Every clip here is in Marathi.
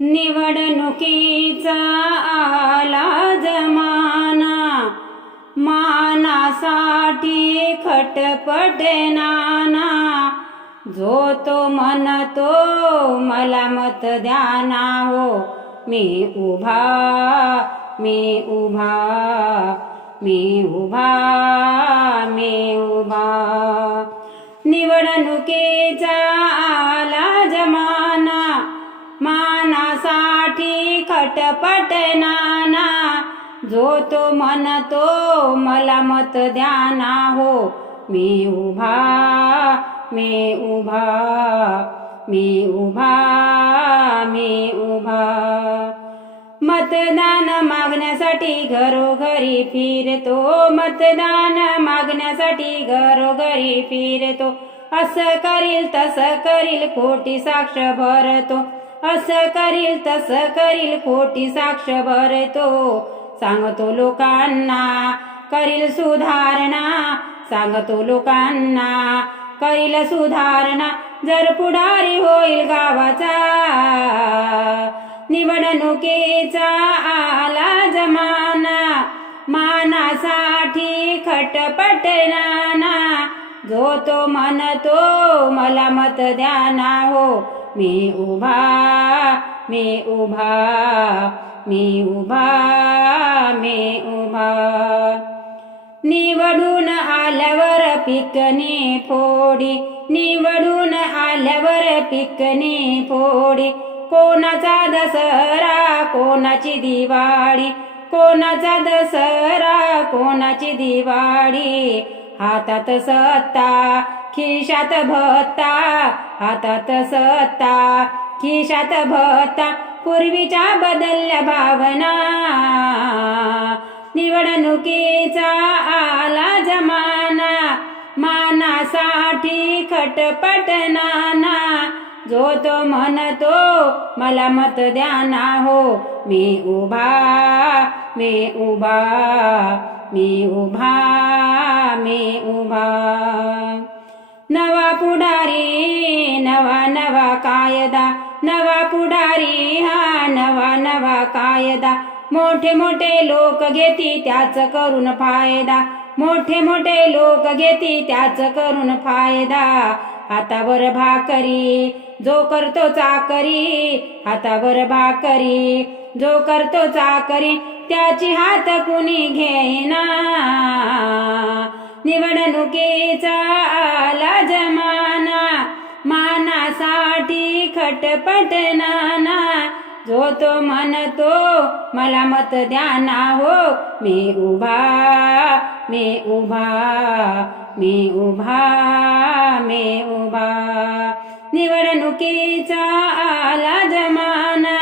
निवडणुकीचा आला जमाना. मानासाठी खटपट नाना. जो तो म्हणतो मला मत द्या ना हो. मी उभा मी उभा मी उभा मी उभा. निवडणुकीचा जो तो म्हणतो मला मत द्या ना हो. मी उभा मी उभा मी उभा मी उभा. मतदान मागण्यासाठी घरोघरी फिरतो. मतदान मागण्यासाठी घरोघरी फिरतो. असं करील तसं करील खोटी साक्ष भरतो. असं करील तसं करील खोटी साक्ष भरतो. सांगतो लोकांना करील सुधारणा. सांगतो लोकांना करील सुधारणा. जर पुढारी होईल गावाचा निवडणुकीचा आला जमाना. मानासाठी खटपट नाना. जो तो म्हणतो मला मत द्या ना हो. मी उभा मी उभा. मी उभा मी उभा. निवडून आल्यावर पिकनी फोडी निवडून आल्यावर पिकनी फोडी. कोणाचा दसरा कोणाची दिवाळी. कोणाचा दसरा कोणाची दिवाळी. हातात सत्ता खिशात भत्ता. हातात सत्ता खिशात भत्ता. पूर्वीच्या बदलल्या भावना. निवडणुकीचा आला जमाना. मानासाठी खटपट नाना. जो तो म्हणतो मला मत द्या ना हो. मी उभा मी उभा मी उभा मी उभा. नवा पुढारी नवा नवा कायदा. नवा पुढारी हा नवा नवा कायदा. मोठे मोठे लोक घेती त्याच करून फायदा. मोठे मोठे लोक घेती त्याच करून फायदा. हातावर भाकरी जो करतो चाकरी. हातावर भाकरी जो करतो चाकरी त्याची हात कुणी घेना निवडणुकीचा पटनाना खटपट जो तो म्हणतो मला मत द्याना हो मी उभा मी उभा मी उभा मी उभा. निवडणुकीचा आला जमाना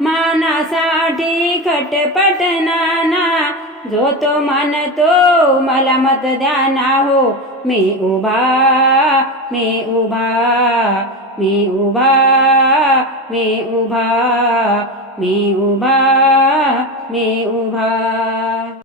मानासाठी खटपट नाना जो तो म्हणतो मला मत द्याना हो मी उभा मी उभा. मी उभा मी उभा मी उभा मी उभा